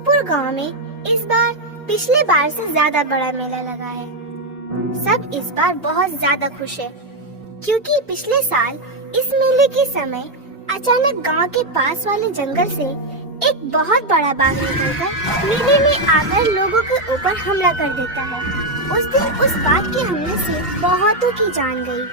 मीठापुर गांव में इस बार पिछले बार से ज्यादा बड़ा मेला लगा है। सब इस बार बहुत ज्यादा खुश है क्योंकि पिछले साल इस मेले के समय अचानक गांव के पास वाले जंगल से एक बहुत बड़ा बाघ निकलकर मेले में आकर लोगों के ऊपर हमला कर देता है। उस दिन उस बाघ के हमले से बहुतों की जान गई।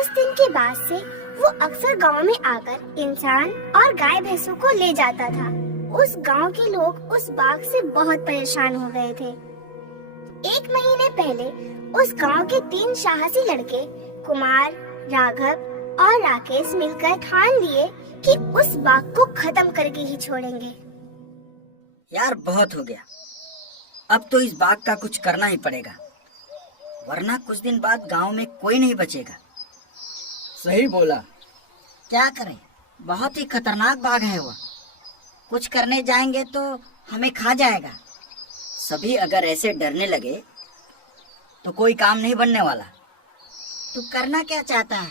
उस दिन के बाद से वो अक्सर गांव में आकर इंसान और गाय भैंसों को ले जाता था। उस गांव के लोग उस बाघ से बहुत परेशान हो गए थे। 1 महीने पहले उस गांव के 3 साहसी लड़के कुमार, राघव और राकेश मिलकर ठान लिए कि उस बाघ को खत्म करके ही छोड़ेंगे। यार बहुत हो गया, अब तो इस बाघ का कुछ करना ही पड़ेगा, वरना कुछ दिन बाद गांव में कोई नहीं बचेगा। सही बोला। क्या करें, बहुत ही खतरनाक बाघ है वो। कुछ करने जाएंगे तो हमें खा जाएगा। सभी अगर ऐसे डरने लगे तो कोई काम नहीं बनने वाला। तू करना क्या चाहता है?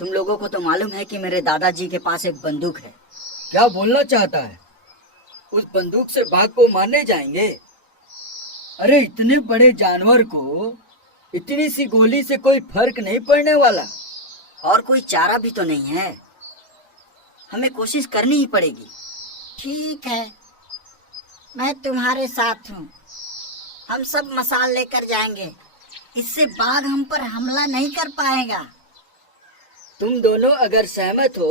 तुम लोगों को तो मालूम है कि मेरे दादाजी के पास एक बंदूक है। क्या बोलना चाहता है? उस बंदूक से बाघ को मारने जाएंगे? अरे इतने बड़े जानवर को इतनी सी गोली से कोई फर्क नहीं पड़ने वाला। और कोई चारा भी तो नहीं है, हमें कोशिश करनी ही पड़ेगी। ठीक है, मैं तुम्हारे साथ हूँ। हम सब मसाल लेकर जाएंगे, इससे बाघ हम पर हमला नहीं कर पाएगा। तुम दोनों अगर सहमत हो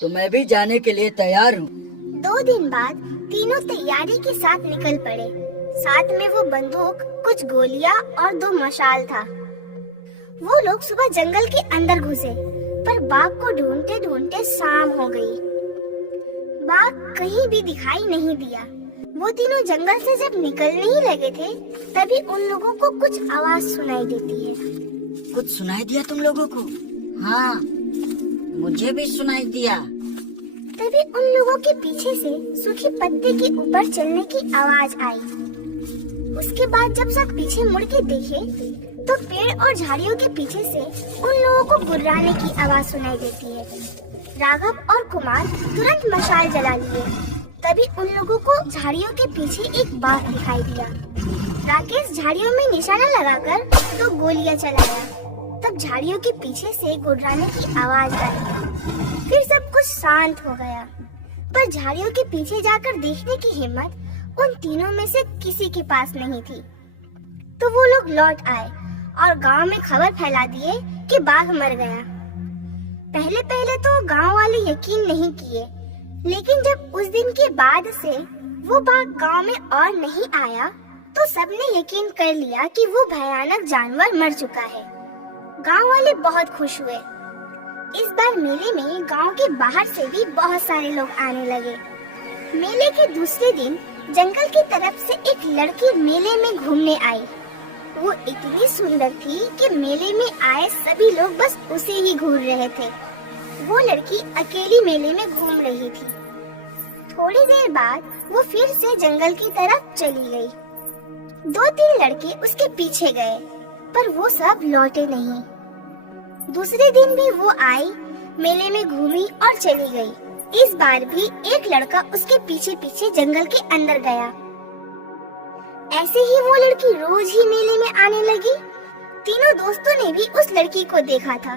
तो मैं भी जाने के लिए तैयार हूँ। 2 दिन बाद तीनों तैयारी के साथ निकल पड़े। साथ में वो बंदूक, कुछ गोलियां और 2 मशाल था। वो लोग सुबह जंगल के अंदर घुसे, पर बाघ को ढूंढते ढूंढते शाम हो गई। बाघ कहीं भी दिखाई नहीं दिया। वो तीनों जंगल से जब निकलने ही लगे थे, तभी उन लोगों को कुछ आवाज सुनाई देती है। कुछ सुनाई दिया तुम लोगों को? हाँ, मुझे भी सुनाई दिया। तभी उन लोगों के पीछे से सूखे पत्ते के ऊपर चलने की आवाज आई। उसके बाद जब सब पीछे मुड़ के देखे तो पेड़ और झाड़ियों के पीछे से उन लोगों को गुर्राने की आवाज सुनाई देती है। राघव और कुमार तुरंत मशाल जला लिए। तभी उन लोगों को झाड़ियों के पीछे एक बाघ दिखाई दिया। राकेश झाड़ियों में निशाना लगाकर 2 गोलियां चलाया। तब झाड़ियों के पीछे से गुर्राने की आवाज आई। फिर सब कुछ शांत हो गया, पर झाड़ियों के पीछे जाकर देखने की हिम्मत उन तीनों में से किसी के पास नहीं थी। तो वो लोग लौट आए और गांव में खबर फैला दिए कि बाघ मर गया। पहले पहले तो गांव वाले यकीन नहीं किए, लेकिन जब उस दिन के बाद से वो बाघ गांव में और नहीं आया, तो सबने यकीन कर लिया कि वो भयानक जानवर मर चुका है। गांव वाले बहुत खुश हुए। इस बार मेले में गांव के बाहर से भी बहुत सारे लोग आने लगे। मेले के दूसरे दिन जंगल की तरफ से एक लड़की मेले में घूमने आई। वो इतनी सुंदर थी कि मेले में आए सभी लोग बस उसे ही घूर रहे थे। वो लड़की अकेली मेले में घूम रही थी। थोड़ी देर बाद वो फिर से जंगल की तरफ चली गई। 2-3 लड़के उसके पीछे गए, पर वो सब लौटे नहीं। दूसरे दिन भी वो आई, मेले में घूमी और चली गई। इस बार भी एक लड़का उसके पीछे पीछे जंगल के अंदर गया। ऐसे ही वो लड़की रोज ही मेले में आने लगी। तीनों दोस्तों ने भी उस लड़की को देखा था।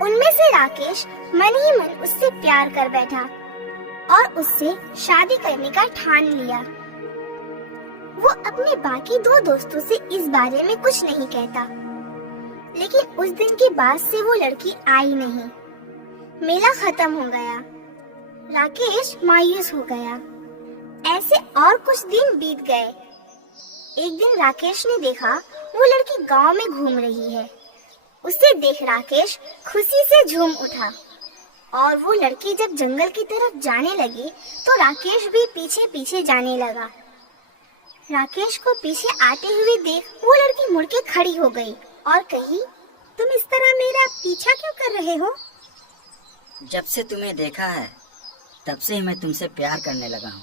उनमें से राकेश मन ही मन उससे प्यार कर बैठा और उससे शादी करने का ठान लिया। वो अपने बाकी 2 दोस्तों से इस बारे में कुछ नहीं कहता, लेकिन उस दिन के बाद से वो लड़की आई नहीं। मेला खत्म हो गया। राकेश मायूस हो गया। ऐसे और कुछ दिन बीत गए। एक दिन राकेश ने देखा वो लड़की गांव में घूम रही है। उसे देख राकेश खुशी से झूम उठा और वो लड़की जब जंगल की तरफ जाने लगी तो राकेश भी पीछे पीछे जाने लगा। राकेश को पीछे आते हुए देख वो लड़की मुड़ के खड़ी हो गई और कही, तुम इस तरह मेरा पीछा क्यों कर रहे हो? जब से तुम्हें देखा है तब से ही मैं तुमसे प्यार करने लगा हूँ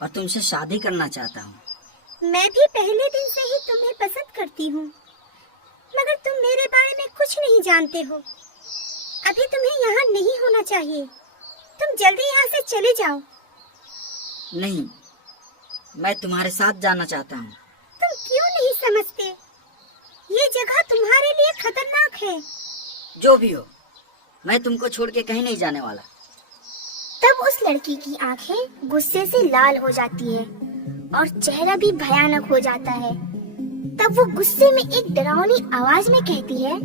और तुमसे शादी करना चाहता हूँ। मैं भी पहले दिन से ही तुम्हें पसंद करती हूँ, मगर तुम मेरे बारे में कुछ नहीं जानते हो। अभी तुम्हें यहाँ नहीं होना चाहिए। तुम जल्दी यहाँ से चले जाओ। नहीं, मैं तुम्हारे साथ जाना चाहता हूँ। तुम क्यों नहीं समझते? ये जगह तुम्हारे लिए खतरनाक है। जो भी हो, मैं तुमको छोड़ के कहीं नहीं जाने वाला। तब उस लड़की की आंखें गुस्से से लाल हो जाती है और चेहरा भी भयानक हो जाता है। तब वो गुस्से में एक डरावनी आवाज में कहती है,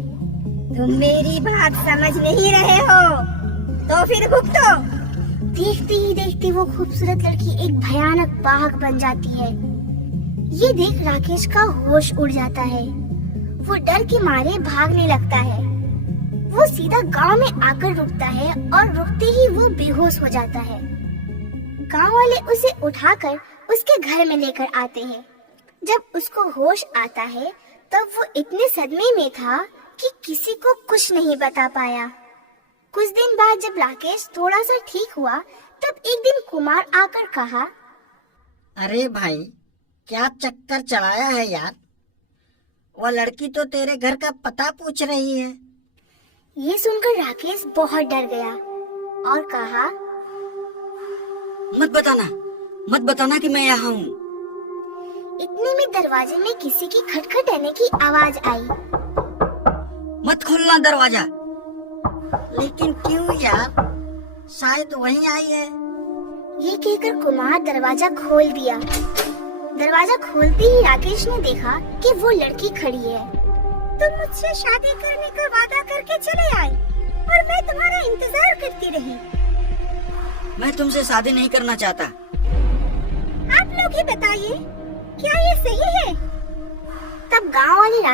तुम मेरी बात समझ नहीं रहे हो, तो फिर भुगतो। देखते ही देखते वो खूबसूरत लड़की एक भयानक बाघ बन जाती है। ये देख राकेश का होश उड़ जाता है। वो डर के मारे भागने लगता है। वो सीधा गांव में आकर रुकता है और रुकते ही वो बेहोश हो जाता है। गांव वाले उसे उठाकर उसके घर में लेकर आते हैं। जब उसको होश आता है तब वो इतने सदमे में था कि किसी को कुछ नहीं बता पाया। कुछ दिन बाद जब राकेश थोड़ा सा ठीक हुआ तब एक दिन कुमार आकर कहा, अरे भाई, क्या चक्कर चलाया है यार? वह लड़की तो तेरे घर का पता पूछ रही है। ये सुनकर राकेश बहुत डर गया और कहा, मत बताना कि मैं यहाँ हूँ। इतने में दरवाजे में किसी की खटखटाने की आवाज आई। मत खोलना दरवाजा। लेकिन क्यों यार? शायद वही आई है। ये कहकर कुमार दरवाजा खोल दिया। दरवाजा खोलते ही राकेश ने देखा कि वो लड़की खड़ी है। तुम मुझसे शादी करने का वादा करके चले आए और मैं तुम्हारा इंतजार करती रही। मैं तुमसे शादी नहीं करना चाहता। आप लोग ही बताइए, क्या ये सही है? तब गांव वाले